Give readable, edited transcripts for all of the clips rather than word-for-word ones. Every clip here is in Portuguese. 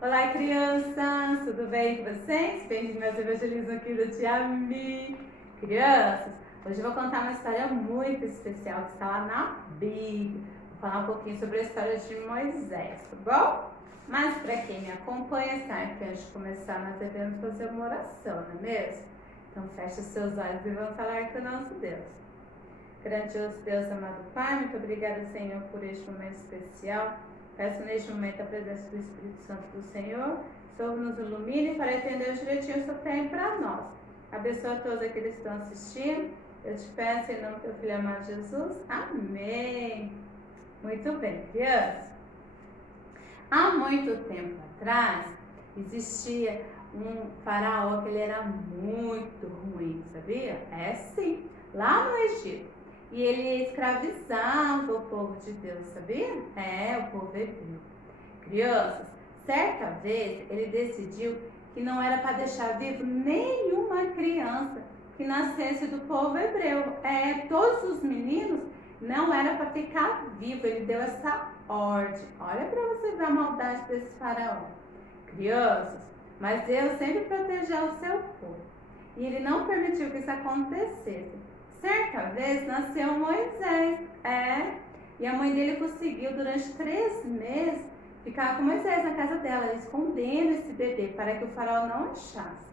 Olá, crianças! Tudo bem com vocês? Bem-vindos ao evangelismo aqui do Tia Mi. Crianças, hoje eu vou contar uma história muito especial que está lá na Bíblia. Vou falar um pouquinho sobre a história de Moisés, tá bom? Mas para quem me acompanha, sabe que antes de começar nós devemos fazer uma oração, não é mesmo? Então feche os seus olhos e vamos falar com o nosso Deus. Grandioso Deus, amado Pai, muito obrigada, Senhor, por este momento especial. Peço neste momento a presença do Espírito Santo do Senhor. Senhor, nos ilumine para entender direitinho o que o Senhor tem para nós. Abençoa todos aqueles que estão assistindo. Eu te peço em nome do teu filho amado Jesus. Amém. Muito bem, crianças. Há muito tempo atrás, existia um faraó que ele era muito ruim, sabia? É sim, lá no Egito. E ele escravizava o povo de Deus, sabia? É, o povo hebreu. Crianças, certa vez ele decidiu que não era para deixar vivo nenhuma criança que nascesse do povo hebreu. Todos os meninos não era para ficar vivo, ele deu essa ordem. Olha para você ver a maldade desse faraó. Crianças, mas Deus sempre protegeu o seu povo. E ele não permitiu que isso acontecesse. Certa vez nasceu Moisés, e a mãe dele conseguiu durante 3 meses ficar com Moisés na casa dela, escondendo esse bebê para que o faraó não achasse.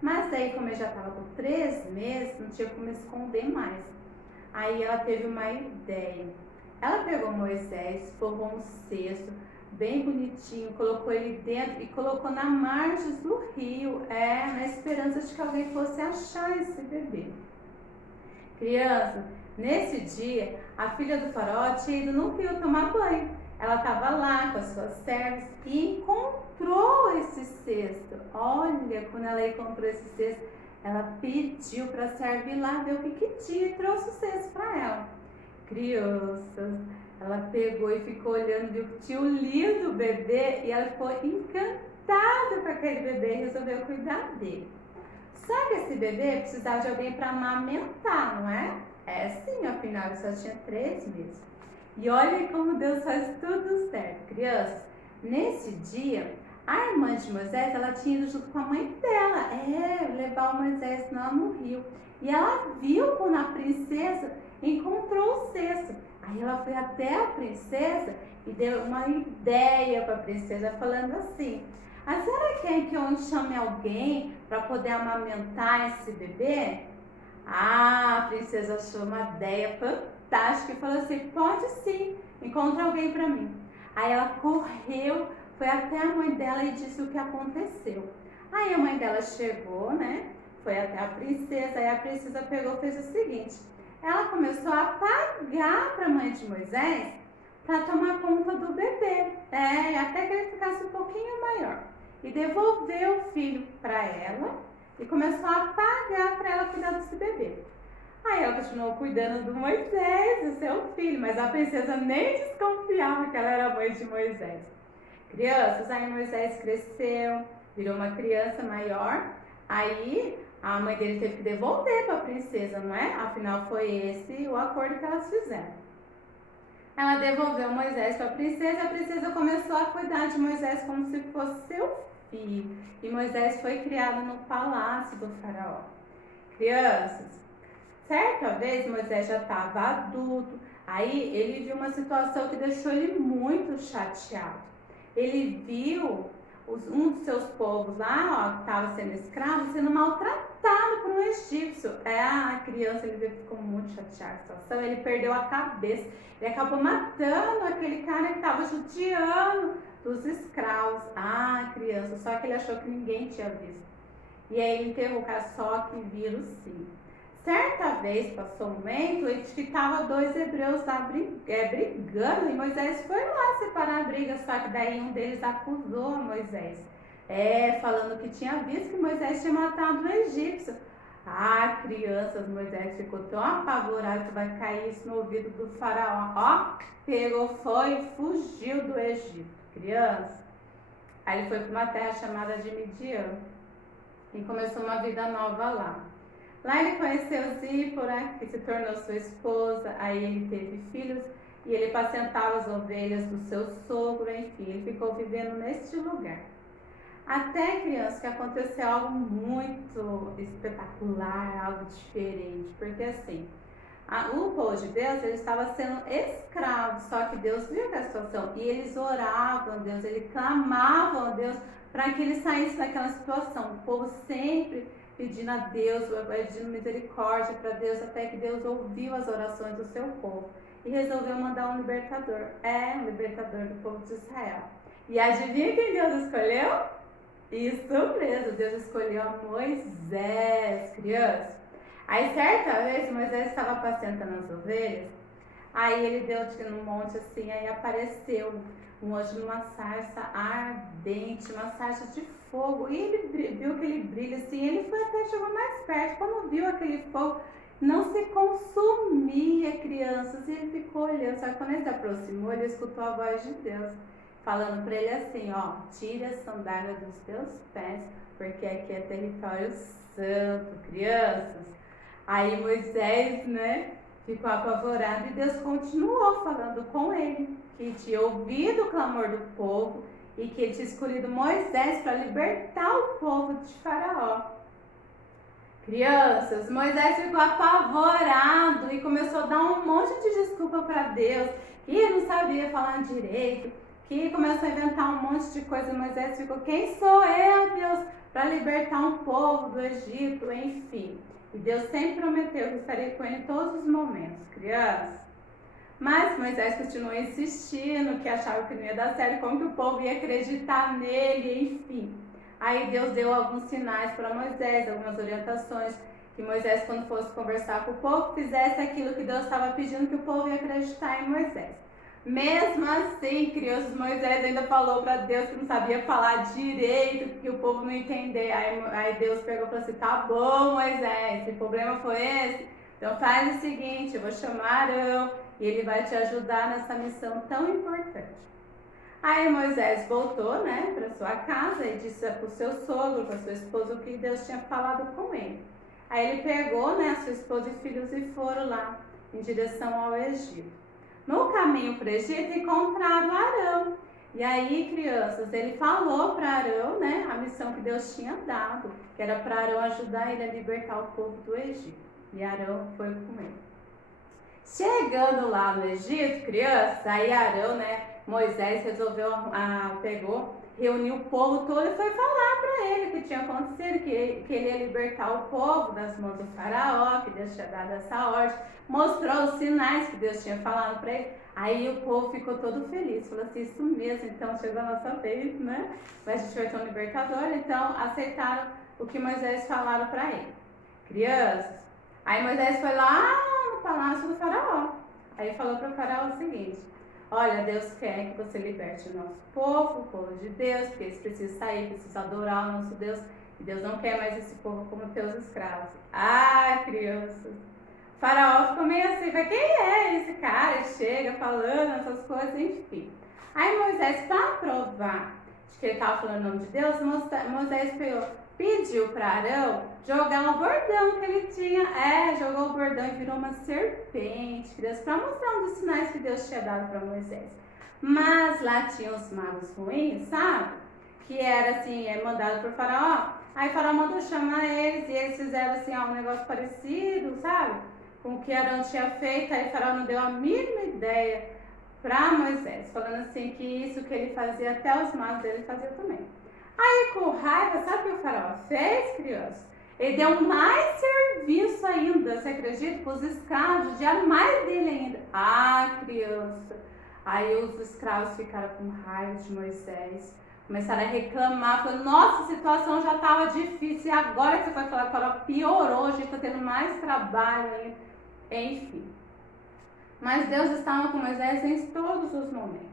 Mas aí, como ele já estava com 3 meses, não tinha como esconder mais. Aí ela teve uma ideia. Ela pegou Moisés, formou um cesto bem bonitinho, colocou ele dentro e colocou na margem do rio, na esperança de que alguém fosse achar esse bebê. Criança, nesse dia, a filha do faraó tinha ido no rio tomar banho. Ela estava lá com as suas servas e encontrou esse cesto. Olha, quando ela encontrou esse cesto, ela pediu para a serva ir lá ver o que tinha e trouxe o cesto para ela. Crianças, ela pegou e ficou olhando, viu que tinha um lindo bebê e ela ficou encantada com aquele bebê e resolveu cuidar dele. Só que esse bebê precisava de alguém para amamentar, não é? É sim, afinal ele só tinha 3 meses. E olha como Deus faz tudo certo, crianças. Nesse dia, a irmã de Moisés, ela tinha ido junto com a mãe dela, levar o Moisés lá no rio. E ela viu quando a princesa encontrou o cesto. Aí ela foi até a princesa e deu uma ideia para a princesa, falando assim: a senhora quer que eu chame alguém para poder amamentar esse bebê? A princesa achou uma ideia fantástica e falou assim: pode sim, encontra alguém para mim. Aí ela correu, foi até a mãe dela e disse o que aconteceu. Aí a mãe dela chegou, foi até a princesa, aí a princesa pegou e fez o seguinte: ela começou a pagar para a mãe de Moisés para tomar conta do bebê, até que ele ficasse um pouquinho maior. E devolveu o filho para ela e começou a pagar para ela cuidar desse bebê. Aí ela continuou cuidando do Moisés, do seu filho, mas a princesa nem desconfiava que ela era a mãe de Moisés. Crianças, aí Moisés cresceu, virou uma criança maior, aí a mãe dele teve que devolver para a princesa, não é? Afinal foi esse o acordo que elas fizeram. Ela devolveu Moisés para a princesa começou a cuidar de Moisés como se fosse seu filho. E Moisés foi criado no palácio do faraó. Crianças, certa vez Moisés já estava adulto, aí ele viu uma situação que deixou ele muito chateado. Ele viu um dos seus povos lá, que estava sendo escravo, sendo maltratado por um egípcio. A criança, ele ficou muito chateado com a situação, ele perdeu a cabeça, ele acabou matando aquele cara que estava judiando dos escravos. Criança, só que ele achou que ninguém tinha visto. E aí ele enterrou o cara, só que viram sim. Certa vez, passou um momento, em que estavam 2 hebreus lá brigando, e Moisés foi lá separar a briga, só que daí um deles acusou a Moisés, falando que tinha visto que Moisés tinha matado o egípcio. Crianças, Moisés ficou tão apavorado que vai cair isso no ouvido do faraó. Pegou, foi e fugiu do Egito. Crianças, aí ele foi para uma terra chamada de Midian e começou uma vida nova lá. Lá ele conheceu Zípora, que se tornou sua esposa, aí ele teve filhos e ele apacentava as ovelhas do seu sogro, enfim, ele ficou vivendo neste lugar. Até, criança, que aconteceu algo muito espetacular, algo diferente, porque assim, o povo de Deus, ele estava sendo escravo, só que Deus viu aquela situação, e eles oravam a Deus, eles clamavam a Deus para que eles saíssem daquela situação. O povo sempre pedindo a Deus, pedindo misericórdia para Deus, até que Deus ouviu as orações do seu povo e resolveu mandar um libertador, um libertador do povo de Israel. E adivinha quem Deus escolheu? Isso mesmo, Deus escolheu Moisés, criança. Aí certa vez Moisés estava apacentando as ovelhas, aí ele deu no monte assim, aí apareceu um anjo numa sarça ardente, uma sarça de fogo, e ele viu aquele brilho assim, ele foi até, chegou mais perto, quando viu aquele fogo, não se consumia, crianças, e ele ficou olhando, só que quando ele se aproximou, ele escutou a voz de Deus, falando para ele assim, ó, tire a sandália dos teus pés, porque aqui é território santo, crianças. Aí Moisés, né, ficou apavorado e Deus continuou falando com ele, que tinha ouvido o clamor do povo e que ele tinha escolhido Moisés para libertar o povo de Faraó. Crianças, Moisés ficou apavorado e começou a dar um monte de desculpa para Deus, que não sabia falar direito, que começou a inventar um monte de coisa. Moisés ficou, quem sou eu, Deus, para libertar um povo do Egito, enfim. E Deus sempre prometeu que estaria com ele em todos os momentos, crianças. Mas Moisés continuou insistindo, que achava que não ia dar certo, como que o povo ia acreditar nele, enfim. Aí Deus deu alguns sinais para Moisés, algumas orientações, que Moisés, quando fosse conversar com o povo, fizesse aquilo que Deus estava pedindo, que o povo ia acreditar em Moisés. Mesmo assim, crianças, Moisés ainda falou para Deus que não sabia falar direito, que o povo não entender. Aí Deus pegou e falou assim, tá bom, Moisés, o problema foi esse? Então faz o seguinte, eu vou chamar Arão e ele vai te ajudar nessa missão tão importante. Aí Moisés voltou, né, para sua casa e disse para o seu sogro, para sua esposa, o que Deus tinha falado com ele. Aí ele pegou, né, a sua esposa e filhos e foram lá em direção ao Egito. No caminho para o Egito encontraram Arão. E aí, crianças, ele falou para Arão, né, a missão que Deus tinha dado, que era para Arão ajudar ele a libertar o povo do Egito. E Arão foi com ele. Chegando lá no Egito, crianças, aí Arão, né, Moisés resolveu, reuniu o povo todo e foi falar para ele o que tinha acontecido, que ele ia libertar o povo das mãos do faraó, que Deus tinha dado essa ordem, mostrou os sinais que Deus tinha falado para ele. Aí o povo ficou todo feliz, falou assim, isso mesmo, então chegou a nossa vez, né? Mas a gente vai ter um libertador, então aceitaram o que Moisés falaram para ele. Crianças, aí Moisés foi lá no palácio do faraó, aí falou para o faraó o seguinte, olha, Deus quer que você liberte o nosso povo, o povo de Deus, porque eles precisam sair, precisam adorar o nosso Deus, e Deus não quer mais esse povo como teus escravos. Ah, crianças! O faraó ficou meio assim, mas quem é esse cara? Ele chega falando essas coisas, enfim. Aí Moisés, para provar de que ele estava falando o nome de Deus, Moisés pediu para Arão jogar um bordão que ele tinha. Jogou o bordão e virou uma serpente, para mostrar um dos sinais que Deus tinha dado para Moisés. Mas lá tinha os magos ruins, sabe? Que era assim, mandado por Faraó. Aí Faraó mandou chamar eles e eles fizeram assim, um negócio parecido, sabe? Com o que Arão tinha feito. Aí Faraó não deu a mínima ideia para Moisés, falando assim que isso que ele fazia, até os magos dele faziam também. Aí com raiva, sabe o que o faraó fez, criança? Ele deu mais serviço ainda, você acredita? Para os escravos, dia mais dele ainda. Ah, criança. Aí os escravos ficaram com raiva de Moisés, começaram a reclamar, falaram, nossa, a situação já estava difícil, e agora que você vai falar que o faraó piorou, a gente está tendo mais trabalho ainda. Enfim. Mas Deus estava com Moisés em todos os momentos.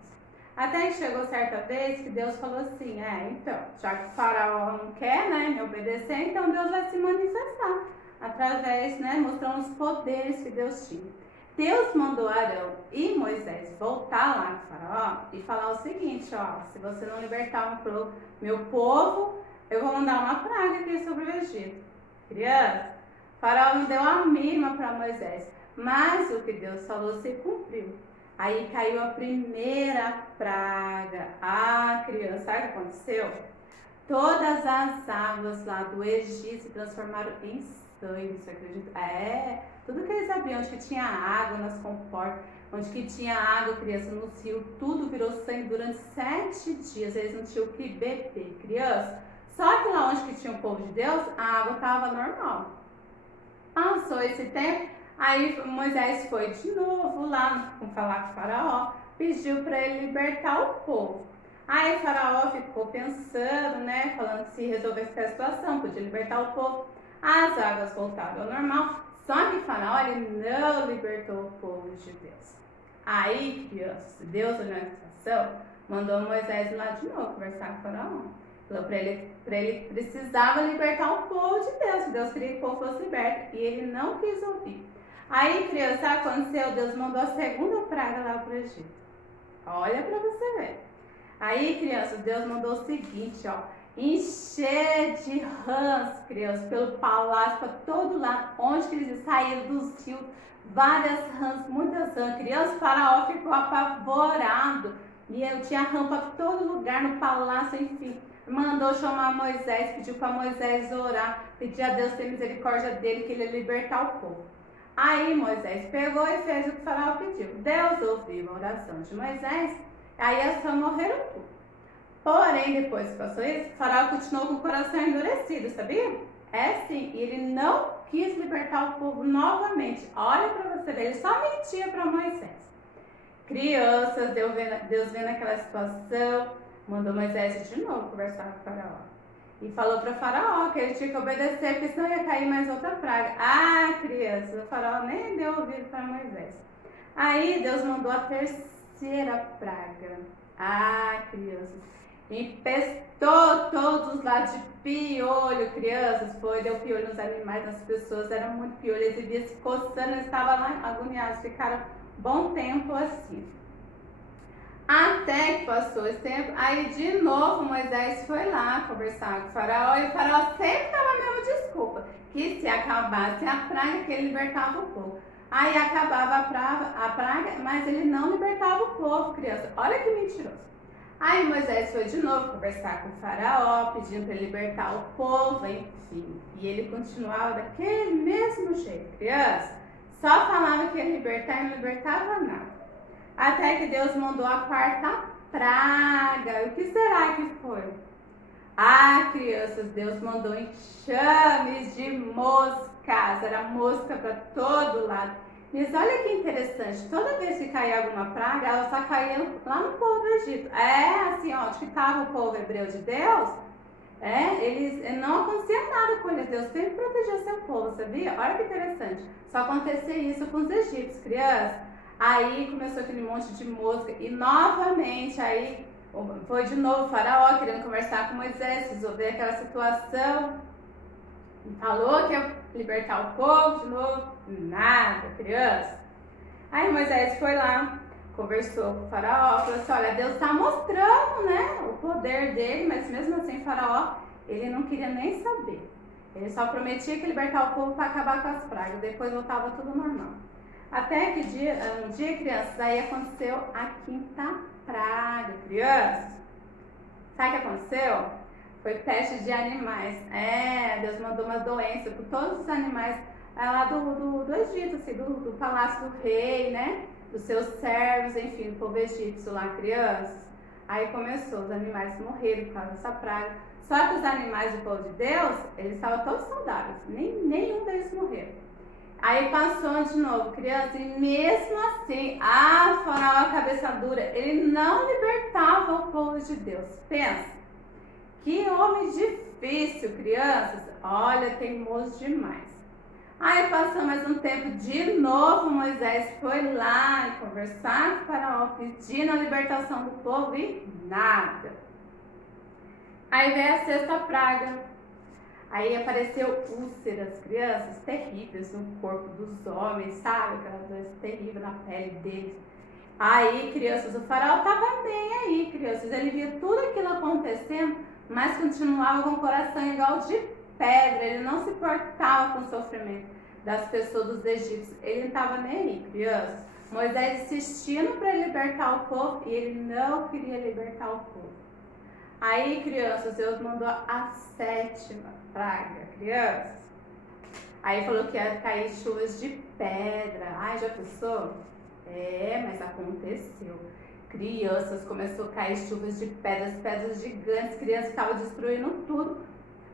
Até que chegou certa vez que Deus falou assim, então, já que o faraó não quer, né, me obedecer, então Deus vai se manifestar através, né, mostrando os poderes que Deus tinha. Deus mandou Arão e Moisés voltar lá com o faraó e falar o seguinte, se você não libertar o meu povo, eu vou mandar uma praga aqui sobre o Egito. Criança, o faraó não deu a mínima para Moisés, mas o que Deus falou se cumpriu. Aí caiu a primeira praga. Ah, criança, sabe o que aconteceu? Todas as águas lá do Egito se transformaram em sangue, você acredita? Tudo que eles sabiam, onde que tinha água nas comportas, onde que tinha água, criança, no rio, tudo virou sangue durante 7 dias, eles não tinham o que beber, criança. Só que lá onde que tinha o povo de Deus, a água estava normal. Passou esse tempo, aí Moisés foi de novo lá falar com o faraó, pediu para ele libertar o povo. Aí o faraó ficou pensando, né, falando que se resolvesse a situação, podia libertar o povo. As águas voltaram ao normal, só que o faraó ele não libertou o povo de Deus. Aí, crianças, Deus olhou a situação, mandou Moisés lá de novo conversar com o faraó. Falou para ele precisava libertar o povo de Deus, que Deus queria que o povo fosse liberto, e ele não quis ouvir. Aí, criança, sabe o que aconteceu? Deus mandou a segunda praga lá para o Egito. Olha para você ver. Aí, crianças, Deus mandou o seguinte, ó, encher de rãs, crianças, pelo palácio, para todo lado, onde que eles saíram dos rios, várias rãs, muitas rãs. Criança, o faraó ficou apavorado, e eu tinha rã para todo lugar, no palácio, enfim. Mandou chamar Moisés, pediu para Moisés orar, pedir a Deus ter misericórdia dele, que ele ia libertar o povo. Aí Moisés pegou e fez o que o faraó pediu. Deus ouviu a oração de Moisés, aí as rãs morreram tudo. Porém, depois que passou isso, o faraó continuou com o coração endurecido, sabia? Sim, e ele não quis libertar o povo novamente. Olha para você ver, ele só mentia para Moisés. Crianças, Deus vendo aquela situação, mandou Moisés de novo conversar com o faraó. E falou para o faraó que ele tinha que obedecer, porque senão ia cair mais outra praga. Ah, crianças, o faraó nem deu ouvido para Moisés. Aí Deus mandou a terceira praga. Ah, crianças, empestou todos lá de piolho, crianças. Deu piolho nos animais, nas pessoas, era muito piolho. Eles viviam se coçando, eles estavam lá agoniados, ficaram bom tempo assim. Até que passou esse tempo, aí de novo Moisés foi lá conversar com o faraó, e o faraó sempre dava a mesma desculpa, que se acabasse a praga, que ele libertava o povo. Aí acabava a praga, mas ele não libertava o povo, criança. Olha que mentiroso. Aí Moisés foi de novo conversar com o faraó, pedindo para ele libertar o povo, enfim. E ele continuava daquele mesmo jeito, criança. Só falava que ia libertar e não libertava nada. Até que Deus mandou a quarta praga. O que será que foi? Ah, crianças, Deus mandou enxames de moscas. Era mosca para todo lado. Mas olha que interessante, toda vez que caía alguma praga, ela só caía lá no povo do Egito. Assim, ó, onde que estava o povo hebreu de Deus, eles não acontecia nada com eles. Deus sempre protegia seu povo, sabia? Olha que interessante. Só acontecia isso com os egípcios, crianças. Aí começou aquele monte de mosca e novamente aí foi de novo o faraó querendo conversar com Moisés, resolver aquela situação. E falou que ia libertar o povo de novo, nada, criança. Aí Moisés foi lá, conversou com o faraó, falou assim, olha, Deus está mostrando, né, o poder dele, mas mesmo assim o faraó, ele não queria nem saber. Ele só prometia que ia libertar o povo para acabar com as pragas, depois voltava tudo normal. Até que um dia, crianças, aí aconteceu a quinta praga, crianças. Sabe o que aconteceu? Foi peste de animais. Deus mandou uma doença por todos os animais lá do Egito, assim, do palácio do rei, né? Dos seus servos, enfim, do povo egípcio lá, crianças. Aí começou, os animais morreram por causa dessa praga. Só que os animais do povo de Deus, eles estavam todos saudáveis, nenhum deles morreu. Aí passou de novo, criança, e mesmo assim, faraó cabeça dura, ele não libertava o povo de Deus. Pensa, que homem difícil, crianças. Olha, teimoso demais. Aí passou mais um tempo, de novo Moisés foi lá conversar com o faraó, pedindo a libertação do povo e nada. Aí veio a sexta praga. Aí apareceu úlceras, crianças, terríveis no corpo dos homens, sabe? Aquelas doenças terríveis na pele deles. Aí, crianças, o faraó estava bem aí, crianças. Ele via tudo aquilo acontecendo, mas continuava com o coração igual de pedra. Ele não se importava com o sofrimento das pessoas, dos egípcios. Ele não estava nem aí, crianças. Moisés insistindo para libertar o povo e ele não queria libertar o povo. Aí, crianças, Deus mandou a 7ª praga, crianças. Aí falou que ia cair chuvas de pedra. Ai, já pensou? Mas aconteceu. Crianças, começou a cair chuvas de pedras, pedras gigantes. Crianças estavam destruindo tudo.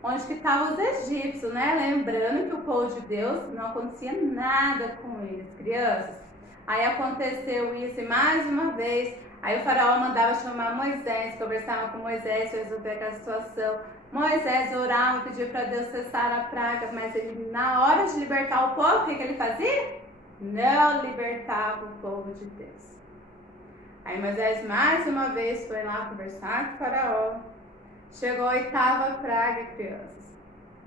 Onde que estavam os egípcios, né? Lembrando que o povo de Deus não acontecia nada com eles, crianças. Aí aconteceu isso e mais uma vez. Aí o faraó mandava chamar Moisés, conversava com Moisés para resolver aquela situação. Moisés orava, pediu para Deus cessar a praga, mas ele, na hora de libertar o povo, o que ele fazia? Não libertava o povo de Deus. Aí Moisés mais uma vez foi lá conversar com o faraó. Chegou a 8ª praga, crianças.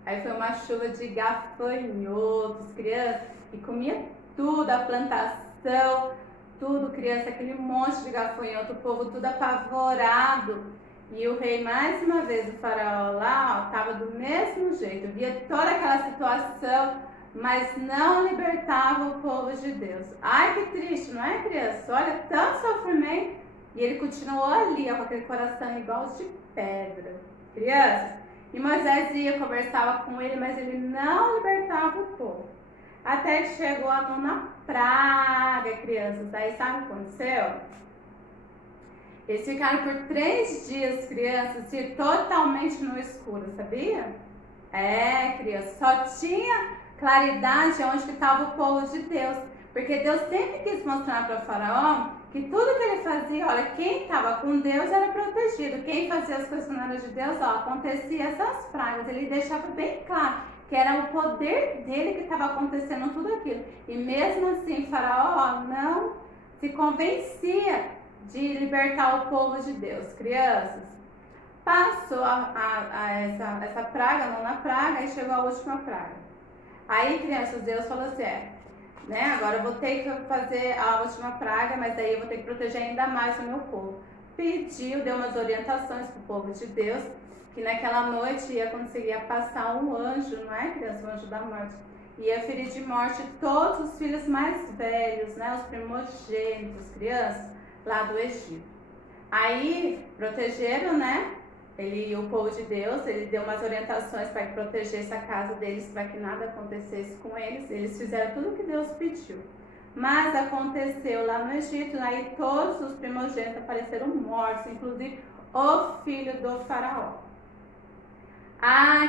Aí foi uma chuva de gafanhotos, crianças, que comia tudo, a plantação, tudo, criança, aquele monte de gafanhoto, o povo tudo apavorado. E o rei, mais uma vez, o faraó lá, estava do mesmo jeito, via toda aquela situação, mas não libertava o povo de Deus. Ai, que triste, não é, criança? Olha, tanto sofrimento. E ele continuou ali, ó, com aquele coração igual de pedra. Crianças, e Moisés ia, conversava com ele, mas ele não libertava o povo. Até que chegou a 9ª praga, crianças. Aí sabe o que aconteceu? Eles ficaram por 3 dias, crianças, totalmente no escuro, sabia? Crianças, só tinha claridade onde estava o povo de Deus. Porque Deus sempre quis mostrar para o faraó que tudo que ele fazia, olha, quem estava com Deus era protegido. Quem fazia as coisas na hora de Deus, ó, acontecia essas pragas. Ele deixava bem claro que era o poder dele que estava acontecendo tudo aquilo. E mesmo assim, faraó não se convencia de libertar o povo de Deus. Crianças, passou essa praga, a 9ª praga, e chegou a última praga. Aí, crianças, Deus falou assim, agora eu vou ter que fazer a última praga, mas daí eu vou ter que proteger ainda mais o meu povo. Pediu, deu umas orientações para o povo de Deus, que naquela noite ia conseguir passar um anjo, não é, criança? O anjo da morte. Ia ferir de morte todos os filhos mais velhos, né? Os primogênitos, crianças, lá do Egito. Aí, protegeram, né? O povo de Deus, ele deu umas orientações para proteger essa casa deles, para que nada acontecesse com eles. Eles fizeram tudo o que Deus pediu. Mas aconteceu lá no Egito, aí todos os primogênitos apareceram mortos, inclusive o filho do faraó.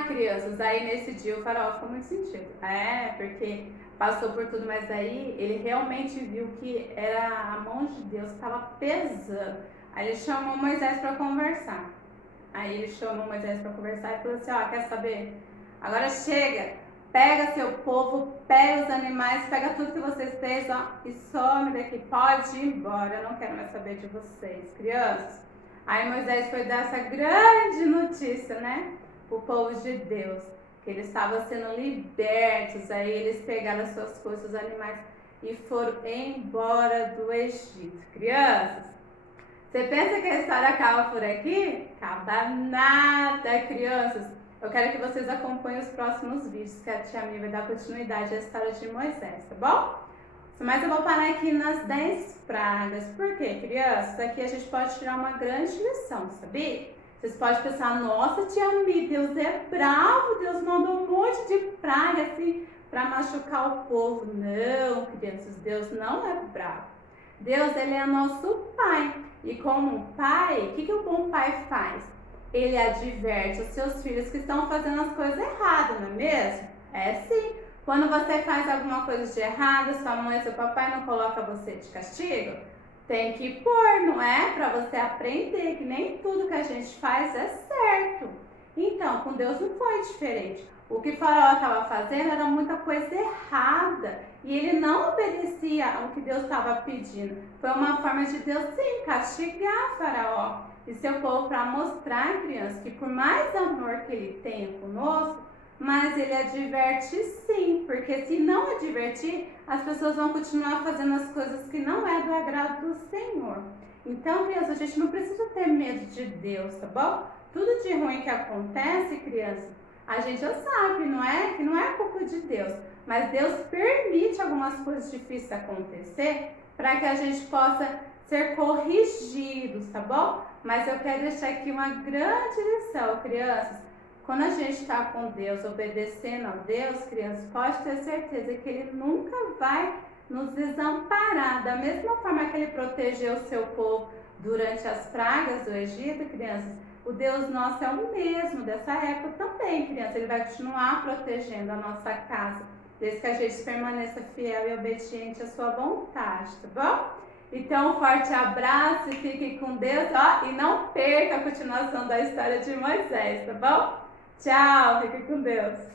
Crianças, aí nesse dia o faraó ficou muito sentido. Porque passou por tudo, mas aí ele realmente viu que era a mão de Deus que estava pesando. Aí ele chamou Moisés para conversar. Aí ele chamou Moisés para conversar e falou assim, quer saber? Agora chega, pega seu povo, pega os animais, pega tudo que vocês têm, e some daqui, pode ir embora, eu não quero mais saber de vocês, crianças. Aí Moisés foi dar essa grande notícia, né, pro povo de Deus, que eles estavam sendo libertos. Aí eles pegaram as suas coisas, os animais, e foram embora do Egito. Crianças, você pensa que a história acaba por aqui? Acaba nada, crianças. Eu quero que vocês acompanhem os próximos vídeos, que a tia Mi vai dar continuidade à história de Moisés, tá bom? Mas eu vou parar aqui nas 10 pragas. Por quê, crianças? Aqui a gente pode tirar uma grande lição, sabia? Vocês podem pensar, nossa, tia Mi, Deus é bravo, Deus mandou um monte de praga assim para machucar o povo. Não, crianças, Deus não é bravo. Deus, ele é nosso pai. E como pai, o que o bom pai faz? Ele adverte os seus filhos que estão fazendo as coisas erradas, não é mesmo? Sim. Quando você faz alguma coisa de errado, sua mãe, seu papai não coloca você de castigo? Tem que pôr, não é? Para você aprender que nem tudo que a gente faz é certo. Então, com Deus não foi diferente. O que o faraó estava fazendo era muita coisa errada. E ele não obedecia ao que Deus estava pedindo. Foi uma forma de Deus, sim, castigar o faraó e seu povo para mostrar, crianças, que por mais amor que ele tenha conosco, mas ele adverte sim. Porque se não advertir, as pessoas vão continuar fazendo as coisas que não é do agrado do Senhor. Então, criança, a gente não precisa ter medo de Deus, tá bom? Tudo de ruim que acontece, criança, a gente já sabe, não é? Que não é culpa de Deus. Mas Deus permite algumas coisas difíceis acontecer para que a gente possa ser corrigidos, tá bom? Mas eu quero deixar aqui uma grande lição, crianças. Quando a gente está com Deus, obedecendo a Deus, crianças, pode ter certeza que Ele nunca vai nos desamparar. Da mesma forma que Ele protegeu o seu povo durante as pragas do Egito, crianças, o Deus nosso é o mesmo dessa época também, crianças. Ele vai continuar protegendo a nossa casa, desde que a gente permaneça fiel e obediente à sua vontade, tá bom? Então, um forte abraço e fiquem com Deus, ó, e não perca a continuação da história de Moisés, tá bom? Tchau, fiquem com Deus.